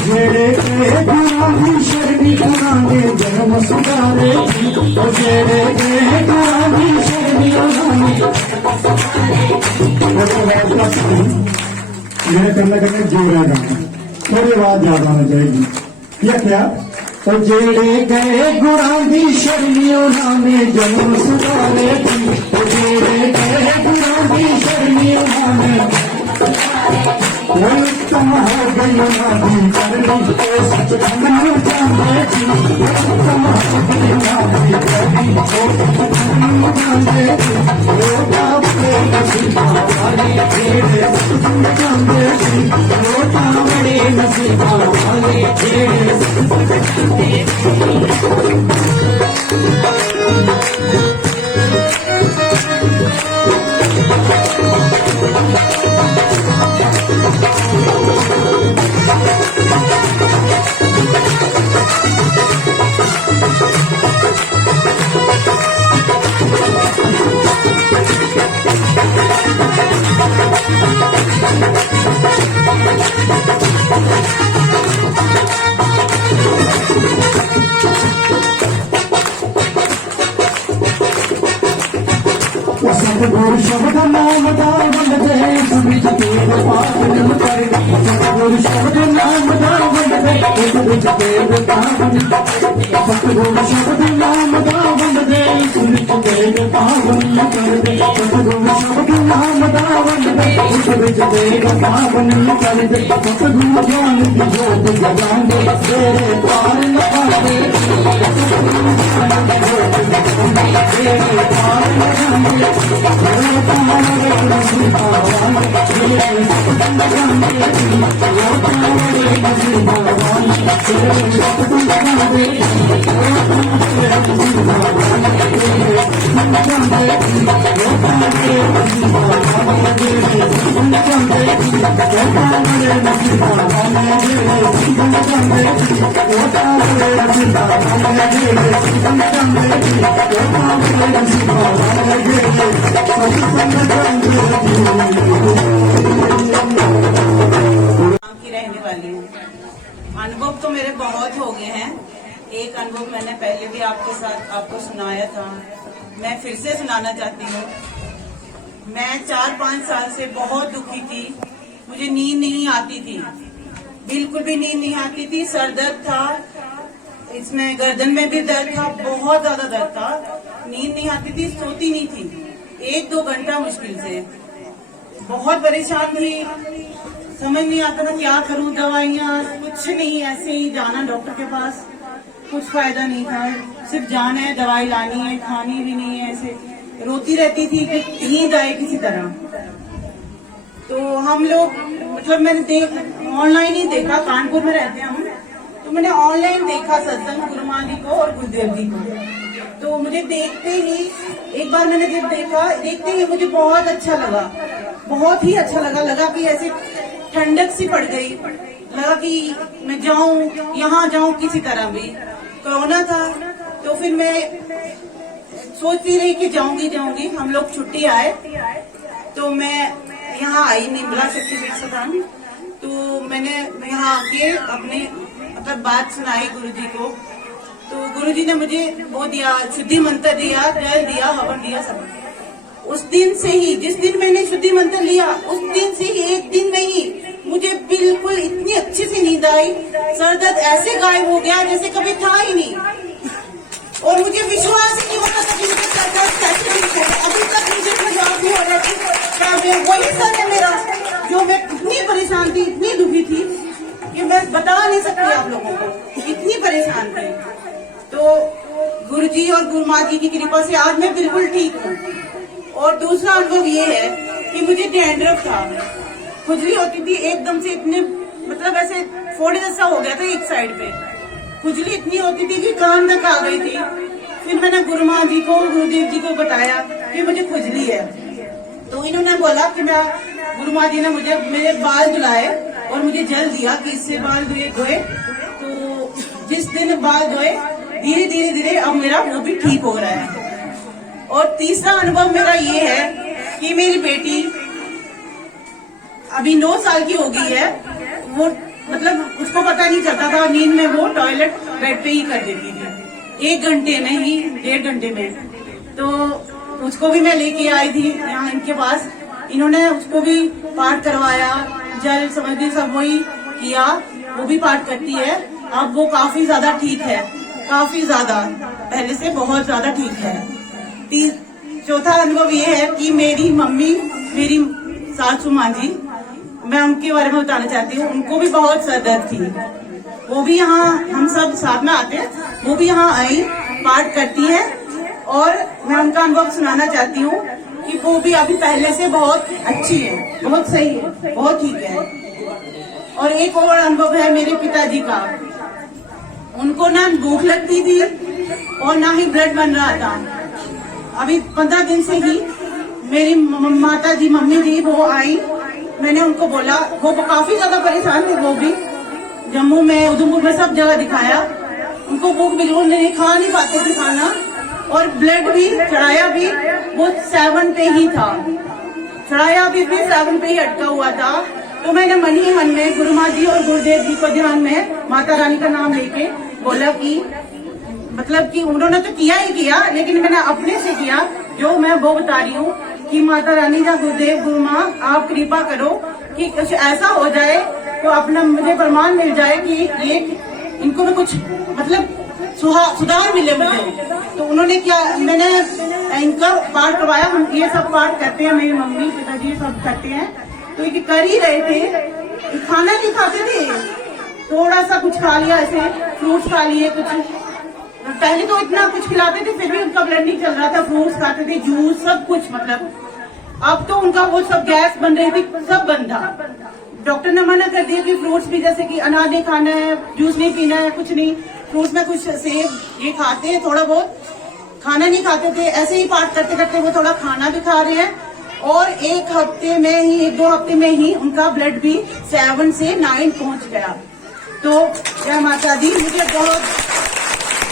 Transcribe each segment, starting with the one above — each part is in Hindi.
जेड़े गुलामी शर्मी कराने जन्म सुधारे जेड़े गुलामी शर्मी मेरे करने करने जोर है गाना थोड़ी आवाज ज्यादा आना चाहिए या क्या तो जेड़े गए गुलामी शर्मियों नामे जन्म सुधारे जेड़े गए गुलामी शर्मियों नामे उत्तम हो गई नादी कर ली सच खंड जाने की उत्तम हो गई नादी कर ली जाने की वो बापे नसीबा वाली तेरे सत्संग जाने की वो तावड़े नसीबा वाली तेरे सत्संग जाने की सतगुरु शब्द नाम दा वंदे सुबिज तेरे पावन कर सतगुरु शब्द नाम दा वंदे सुबिज तेरे पावन सतगुरु शब्द नाम दा वंदे सुबिज तेरे पावन कर सतगुरु शब्द नाम दा वंदे सुबिज तेरे पावन कर सतगुरु ज्ञान की जोत जगांदे तेरे पार लगांदे सतगुरु ज्ञान की जोत जगांदे तेरे पार लगांदे की रहने वाली हूँ। अनुभव तो मेरे बहुत हो गए हैं। एक अनुभव मैंने पहले भी आपके साथ आपको सुनाया था, मैं फिर से सुनाना चाहती हूँ। मैं 4-5 साल से बहुत दुखी थी, मुझे नींद नहीं आती थी, बिल्कुल भी नींद नहीं आती थी। सर दर्द था, इसमें गर्दन में भी दर्द था, बहुत ज्यादा दर्द था, नींद नहीं आती थी, सोती नहीं थी 1-2 घंटा मुश्किल से। बहुत परेशान थी, समझ नहीं आता था क्या करूं। दवाइयाँ कुछ नहीं, ऐसे ही जाना डॉक्टर के पास, कुछ फायदा नहीं था। सिर्फ जाना है, दवाई लानी है, खानी भी नहीं है। ऐसे रोती रहती थी कि नींद आए किसी तरह। तो हम लोग मतलब मैंने ऑनलाइन ही देखा, कानपुर में रहते हैं हम, तो मैंने ऑनलाइन देखा सत्संग गुरु माँ जी को और गुरुदेव जी को। तो मुझे देखते ही एक बार मैंने जब देखते ही मुझे बहुत अच्छा लगा, बहुत ही अच्छा लगा कि ऐसे ठंडक सी पड़ गई, लगा कि मैं जाऊं, यहाँ जाऊं किसी तरह भी। कोरोना था तो फिर मैं सोचती रही कि जाऊंगी। हम लोग छुट्टी आए तो मैं यहाँ आई निर्मला शक्तिपीठ सदान। तो मैंने यहाँ आके अपनी मतलब बात सुनाई गुरुजी को। तो गुरुजी ने मुझे वो दिया, शुद्धि मंत्र दिया, जल दिया, हवन दिया, सब। उस दिन से ही, जिस दिन मैंने शुद्धि मंत्र लिया, उस दिन से ही एक दिन में ही मुझे बिल्कुल इतनी अच्छी सी नींद आई, सर दर्द ऐसे गायब हो गया जैसे कभी था ही नहीं। और मुझे विश्वास ही नहीं होता था कि मुझे सर दर्द कैसे ठीक हो गया। अभी तक मुझे विश्वास नहीं हो रहा थी। वही सर है मेरा, जो मैं इतनी परेशान थी, इतनी दुखी थी कि मैं बता नहीं सकती आप लोगों को, इतनी परेशान थी। तो गुरुजी और गुरु माँ जी की कृपा से आज मैं बिल्कुल ठीक हूँ। और दूसरा अनुभव ये है कि मुझे डैंड्रफ था, खुजली होती थी एकदम से, इतने मतलब ऐसे फोड़े जैसा हो गया था एक साइड पे, खुजली इतनी होती थी कि कान तक आ गई थी। फिर मैंने गुरु माँ जी को, गुरुदेव जी को बताया कि मुझे खुजली है। तो इन्होंने बोला कि मैं, गुरु माँ जी ने मुझे मेरे बाल धुलाए और मुझे जल दिया कि इससे बाल धोए। तो जिस दिन बाल धोए धीरे अब मेरा वो भी ठीक हो रहा है। और तीसरा अनुभव मेरा ये है कि मेरी बेटी अभी 9 साल की हो गई है। वो मतलब उसको पता नहीं चलता था, नींद में वो टॉयलेट बेड पे ही कर देती थी, 1 घंटे में ही, 1.5 घंटे में। तो उसको भी मैं लेके आई थी यहाँ इनके पास, इन्होंने उसको भी पाठ करवाया, जल समझी सब वही किया, वो भी पाठ करती है। अब वो काफी ज्यादा ठीक है, काफी ज्यादा, पहले से बहुत ज्यादा ठीक है। चौथा अनुभव ये है कि मेरी मम्मी, मेरी सासू माँ जी, मैं उनके बारे में बताना चाहती हूँ। उनको भी बहुत सर दर्द थी, वो भी यहाँ, हम सब साथ में आते हैं, वो भी यहाँ आई, पाठ करती है। और मैं उनका अनुभव सुनाना चाहती हूँ कि वो भी अभी पहले से बहुत अच्छी है, बहुत सही है, बहुत ठीक है। और एक और अनुभव है मेरे पिताजी का, उनको ना भूख लगती थी और ना ही ब्लड बन रहा था। अभी 15 दिन से ही मेरी माता जी, मम्मी जी, वो आई, मैंने उनको बोला, वो काफी ज्यादा परेशान थे, वो भी जम्मू में, उधमपुर में, सब जगह दिखाया, उनको भूख बिल्कुल नहीं, खा नहीं पाते थे खाना। और ब्लड भी चढ़ाया भी वो 7 पे ही था, चढ़ाया भी 7 पे ही अटका हुआ था। तो मैंने मन ही मन में गुरु माँ जी और गुरुदेव जी को ध्यान में माता रानी का नाम लेके बोला कि मतलब कि उन्होंने तो किया ही किया, लेकिन मैंने अपने से किया, जो मैं वो बता रही हूँ कि माता रानी या गुरुदेव, गुरु माँ, आप कृपा करो कि कुछ ऐसा हो जाए तो अपना मुझे प्रमाण मिल जाए कि ये इनको में कुछ मतलब सुधार मिले मुझे। तो उन्होंने क्या, मैंने इनका पाठ करवाया, हम ये सब पाठ करते हैं, मेरी मम्मी पिताजी सब करते हैं। तो ये कर ही रहे थे, खाना नहीं खाते थे, थोड़ा सा कुछ खा लिया, ऐसे फ्रूट्स खा लिए कुछ, पहले तो इतना कुछ खिलाते थे फिर भी उनका ब्लड नहीं चल रहा था, फ्रूट्स खाते थे, जूस, सब कुछ मतलब। अब तो उनका वो सब गैस बन रही थी, सब बंद था। डॉक्टर ने मना कर दिया कि फ्रूट्स भी, जैसे कि अनार नहीं खाना है, जूस नहीं पीना है, कुछ नहीं, फ्रूट्स में कुछ सेब ये खाते हैं, थोड़ा बहुत खाना नहीं खाते थे। ऐसे ही पाठ करते करते वो थोड़ा खाना भी खा रहे हैं। और 1 हफ्ते में ही, 1-2 हफ्ते में ही उनका ब्लड भी 7 से 9 पहुंच गया। तो जय माता दी, मुझे बहुत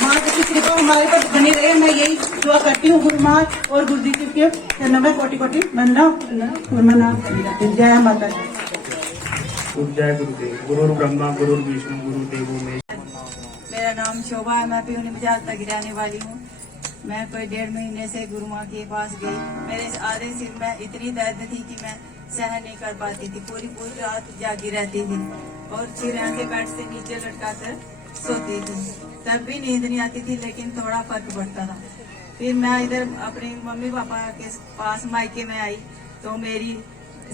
माँ की कृपा हमारे पर बनी रहे, मैं यही दुआ करती हूँ गुरु माँ और गुरुजी के चरणों में कोटि वंदना जय माता दी। जय गुरुदेव। गुरु ब्रह्मा गुरु विष्णु गुरु देवो महेश्वरा। मेरा नाम शोभा है, मैं पीवनी बाजार तक रहने वाली हूँ। मैं कोई 1.5 महीने से गुरु माँ के पास गई। मेरे आधे सिर में इतनी दर्द थी कि मैं सहन नहीं कर पाती थी, पूरी रात जागी रहती थी और सिर के बेड से नीचे लटका कर सोती थी, तब भी नींद नहीं आती थी, लेकिन थोड़ा फर्क पड़ता था। फिर मैं इधर अपने मम्मी पापा के पास मायके में आई, तो मेरी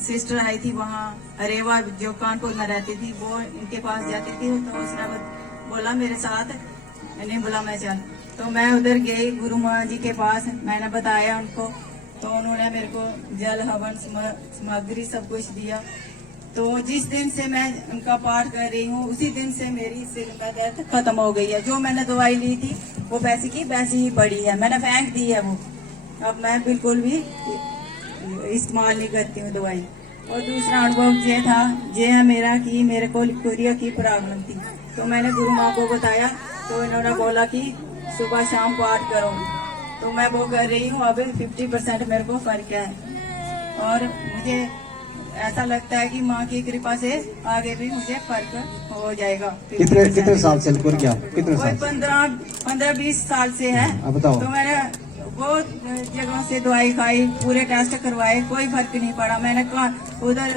सिस्टर आई थी वहाँ, अरेवा जो कानपुर में रहती थी, वो इनके पास जाती थी। तो उसने बोला मेरे साथ, मैंने बोला मैं चल। तो मैं उधर गई गुरु माँ जी के पास, मैंने बताया उनको, तो उन्होंने मेरे को जल, हवन, सामग्री सब कुछ दिया। तो जिस दिन से मैं उनका पाठ कर रही हूँ उसी दिन से मेरी सिर में दर्द खत्म हो गई है। जो मैंने दवाई ली थी वो वैसी की वैसी ही पड़ी है, मैंने फेंक दी है वो। अब मैं बिल्कुल भी इस्तेमाल नहीं करती हूँ दवाई। और दूसरा अनुभव ये था, ये है मेरा कि मेरे को लिकोरिया की प्रॉब्लम थी, तो मैंने गुरु माँ को बताया, तो इन्होंने बोला कि सुबह शाम पाठ करो, तो मैं वो कर रही हूँ। अभी 50% मेरे को फर्क है और मुझे ऐसा लगता है कि माँ की कृपा से आगे भी मुझे फर्क हो जाएगा। कितने साल से लिकोरिया? कितने कोई साल? 15-20 साल से है। बताओ। तो मैंने बहुत जगह से दवाई खाई, पूरे टेस्ट करवाए, कोई फर्क नहीं पड़ा। मैंने उधर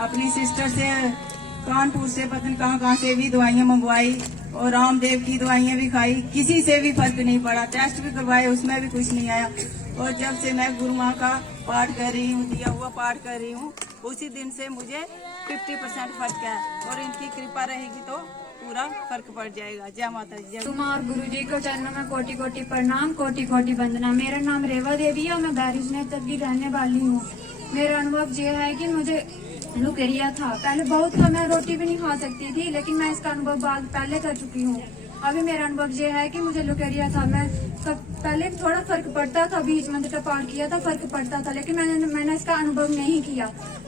अपनी सिस्टर से कानपुर से पता नहीं कहाँ से भी दवाइयाँ मंगवाई और रामदेव की दवाइयाँ भी खाई, किसी से भी फर्क नहीं पड़ा। टेस्ट भी करवाए, उसमें भी कुछ नहीं आया। और जब से मैं गुरु माँ का पाठ कर रही हूँ, दिया हुआ पाठ कर रही हूँ, उसी दिन से मुझे 50% फर्क है और इनकी कृपा रहेगी तो पूरा फर्क पड़ जाएगा। जय माता दी। जय कुमार गुरु जी को चरणों में कोटि कोटि प्रणाम, कोटि कोटि वंदना। मेरा नाम रेवा देवी है और मैं बैरिज नेत्र की रहने वाली हूँ। मेरा अनुभव ये है कि मुझे लुकेरिया था। पहले बहुत था, मैं रोटी भी नहीं खा सकती थी, लेकिन मैं इसका अनुभव बाद पहले कर चुकी हूँ। अभी मेरा अनुभव ये है कि मुझे लुकेरिया था। मैं पहले थोड़ा फर्क पड़ता था, बीच मंत्र का पाठ किया था, फर्क पड़ता था, लेकिन मैंने इसका अनुभव नहीं किया।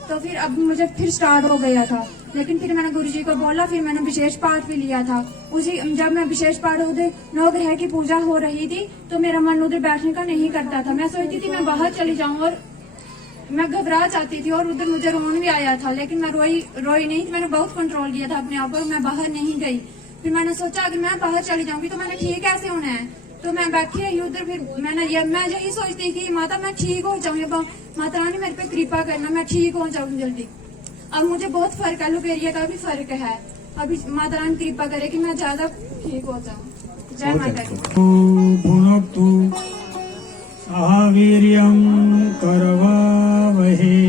तो फिर अब मुझे फिर स्टार्ट हो गया था, लेकिन फिर मैंने गुरुजी को बोला, फिर मैंने विशेष पाठ भी लिया था। उसी जब मैं विशेष पाठ उधर 9 ग्रह की पूजा हो रही थी, तो मेरा मन उधर बैठने का नहीं करता था। मैं सोचती थी मैं बाहर चली जाऊं और मैं घबरा जाती थी और उधर मुझे रोन भी आया था, लेकिन मैं रोई नहीं थी। मैंने बहुत कंट्रोल किया था अपने आप पर, मैं बाहर नहीं गई। फिर मैंने सोचा अगर मैं बाहर चली जाऊंगी तो मैंने ठीक कैसे होना है, तो मैं बैठी रही उधर। फिर मैं यही सोचती कि माता मैं ठीक हो जाऊँ, माता रानी मेरे पे कृपा करना, मैं ठीक हो जाऊँ जल्दी। अब मुझे बहुत फर्क है, लुकेरिया का भी फर्क है। अभी माता रानी कृपा करे कि मैं ज्यादा ठीक हो जाऊँ। जय माता दी। भुनक्तु सह वीर्यं करवावहे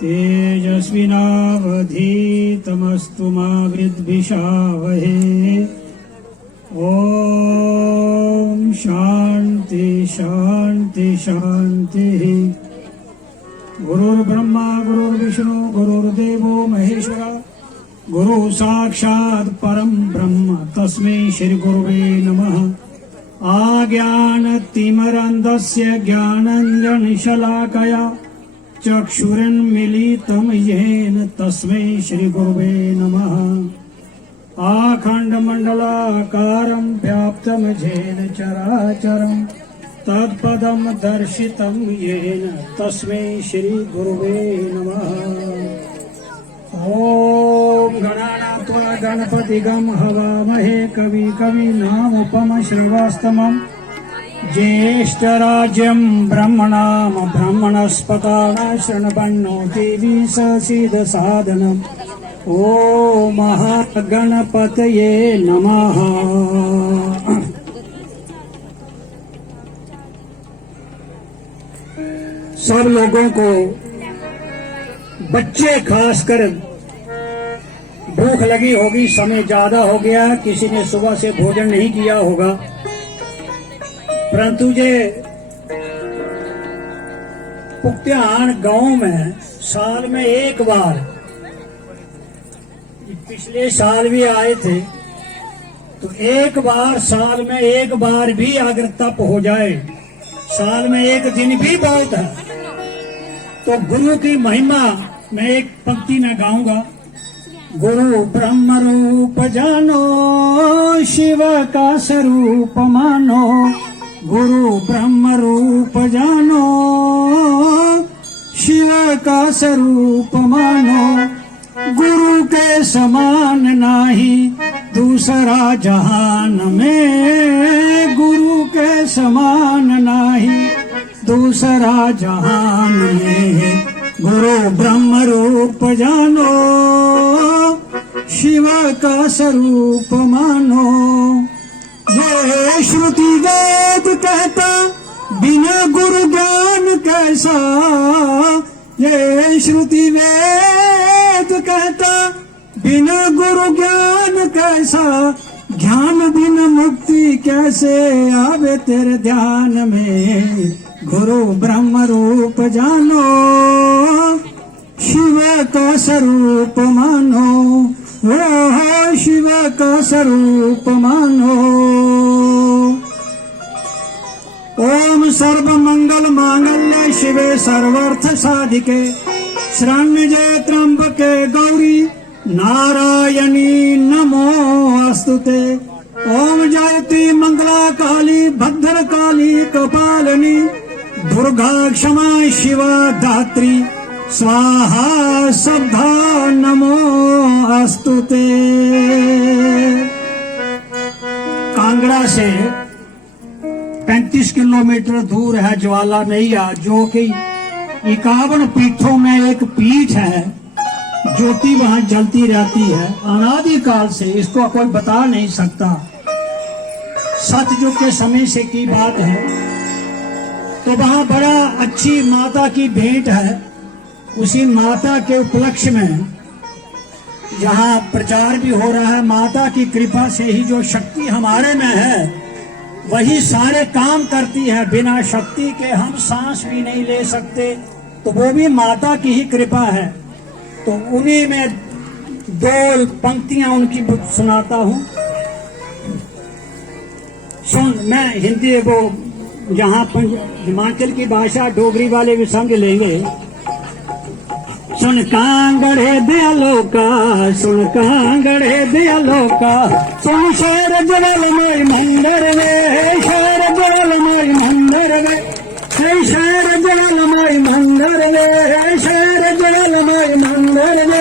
तेजस्विनावधीतमस्तु मा विद्विषावहे। ओम शांति शांति शांति। गुरुर्ब्रह्मा गुरुर्विष्णु गुरुर्देवो महेश्वरा, गुरु साक्षात् परम ब्रह्म तस्मै श्री गुरुवे नमः। आज्ञानतिमिरन्धस्य ज्ञानाञ्जनशलाकया चक्षुरुन्मीलितं येन तस्मै श्री गुरुवे नमः। आखण्डमण्डलाकारं व्याप्तं येन चराचरं तत्पदं दर्शितं येन तस्मै श्री गुरुवे नमः। ओम गणानात्वा गणपतिगं हवामहे कविनामुपमश्रीवास्तवम्। ज्येष्ठराज्यं ब्रह्मणां ब्रह्मणस्पतानां शृण्वन्नो देवी ससीदसादनम्। ओम महागणपतये नमः। सब लोगों को, बच्चे खासकर भूख लगी होगी, समय ज्यादा हो गया, किसी ने सुबह से भोजन नहीं किया होगा, परंतु ये पुख्त्यान गांव में साल में एक बार, पिछले साल भी आए थे, तो एक बार साल में एक बार भी अगर तप हो जाए, साल में एक दिन भी बहुत है। तो गुरु की महिमा मैं एक पंक्ति में गाऊंगा। गुरु ब्रह्म रूप जानो, शिव का स्वरूप मानो। गुरु ब्रह्म रूप जानो, शिव का स्वरूप मानो। गुरु के समान नाही दूसरा जहान में, गुरु के समान नाही दूसरा जहान में। गुरु ब्रह्म रूप जानो, शिव का स्वरूप मानो। ये श्रुति वेद कहता बिना गुरु ज्ञान कैसा, ये श्रुति वेद कहता बिना गुरु ज्ञान कैसा। ज्ञान बिन मुक्ति कैसे आवे तेरे ध्यान में। गुरु ब्रह्म रूप जानो, शिव का स्वरूप मानो, वो शिव का स्वरूप मानो। ओम सर्व मंगल मांगल्य शिवे सर्वार्थ साधिके, शरण्ये त्र्यंबके गौरी नारायणी नमोस्तुते। ओम जयति मंगला काली भद्र काली कपालिनी, दुर्गा क्षमा शिवा धात्री, स्वाहा सद्धा नमोस्तुते। कांगड़ा से 35 किलोमीटर दूर है ज्वाला मैया, जो कि 51 पीठों में एक पीठ है। ज्योति वहां जलती रहती है अनादिकाल से, इसको कोई बता नहीं सकता। सतयुग के समय से की बात है। तो वहां बड़ा अच्छी माता की भेंट है। उसी माता के उपलक्ष्य में यहाँ प्रचार भी हो रहा है। माता की कृपा से ही जो शक्ति हमारे में है वही सारे काम करती है। बिना शक्ति के हम सांस भी नहीं ले सकते, तो वो भी माता की ही कृपा है। तो उन्हीं में 2 पंक्तियां उनकी सुनाता हूं। सुन, मैं हिंदी वो यहाँ हिमाचल की भाषा डोगरी वाले भी समझ लेंगे। सुन कांगड़े दयालो का, सुन कांगड़े दयालो का, सुन शेर जवल मोई मंदिर वे, शेर जवल मोई मंदिर वे, शेर जवल मोई मंदिर वे, शेर जवल मोई मंदिर वे।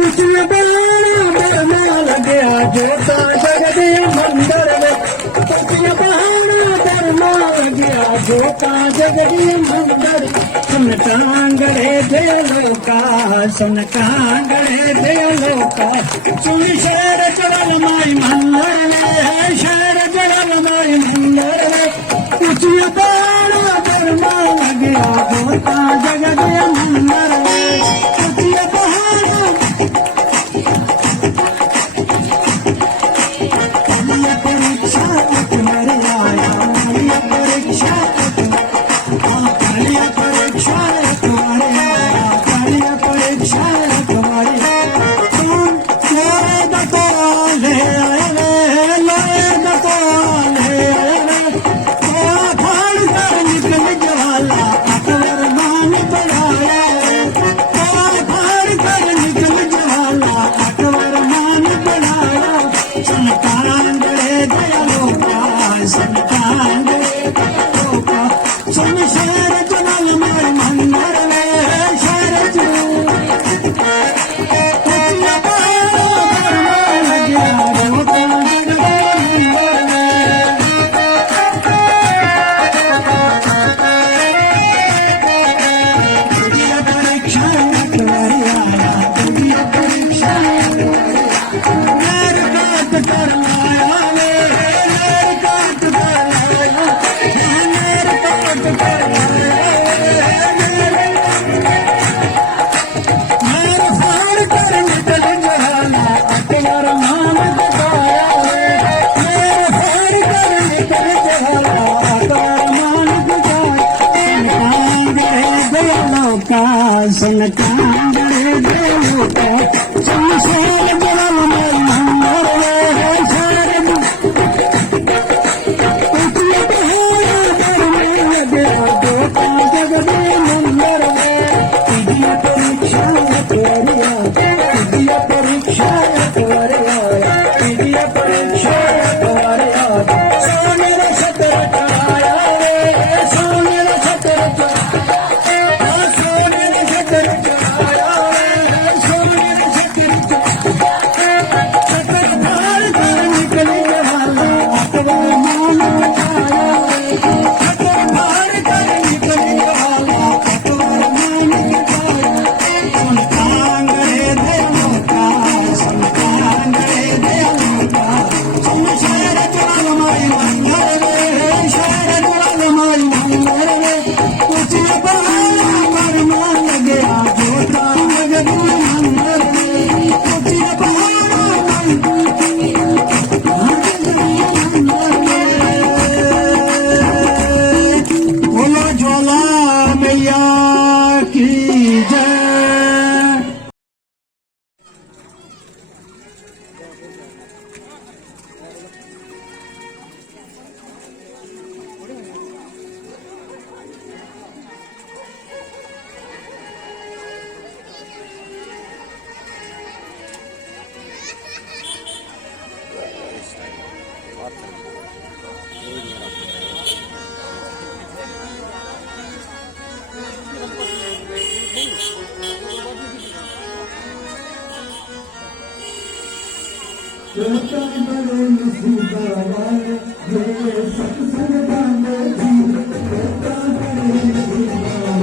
उसने बहाना बरमाल गया जोता जगदे मंदिर वे, उसने बहाना बरमाल गया जोता जगदे मंदिर। सुन कांगड़े दयालो का, सुन कांगड़े दयालो का, सुन शेर जवल मोई मंदिर वे, शेर जवल मोई मंदिर वे। उसने बहाना बरमाल गया जोता जगदे मंदिर वे, उसने बहाना परीक्षा तुम्हारे आया, परीक्षा कालिया परीक्षा तुम्हारे आया, कालिया परीक्षा तुम्हारे। सुन लोए दतोरा ले आए रे, लोए दतोरा ले आए रे, तो फाड़ कर निकल ज्वाला अकबर मान पड़ाया रे, तो फाड़ कर निकल ज्वाला अकबर मान पड़ाया। सुन कांगड़े दयालो का, सुन कांगड़े दयालो का, सुन शेर जवल मोई मंदिर वे, शेर जवल उसने बहाना बरमाल गया जोता जगदे मंदिर वे। तुझे परीक्षा तुम्हारी आया, तुझे परीक्षा मेरे काट कर लाया वे, मेरे काट कर लाया, मेरे काट कर लाया वे, मेरे फाड़ कर निकल ज्वाला अकबर मान बताया वे, मेरे फाड़ कर निकल ज्वाला अकबर मान बताया। सुन कांगड़े दयालो का, सुन शेर जवल मोई मंदिर वे, शेर उसने बहाना बरमाल गया जोता जगदे मंदिर वे। तुझे परीक्षा तुम्हारे आया, तुझे परीक्षा तुम्हारे आया, तुझे परीक्षा तुम्हारे आया। सोने रा छत्र चढ़ाया रे, सोने रा छत्र चढ़ाया, सोने रा छत्र चढ़ाया रे, सोने रा छत्र चढ़ाया। लोका बड़े नसीबा वाले मेरे सत्संग दाने जी लोका बड़े नसीबा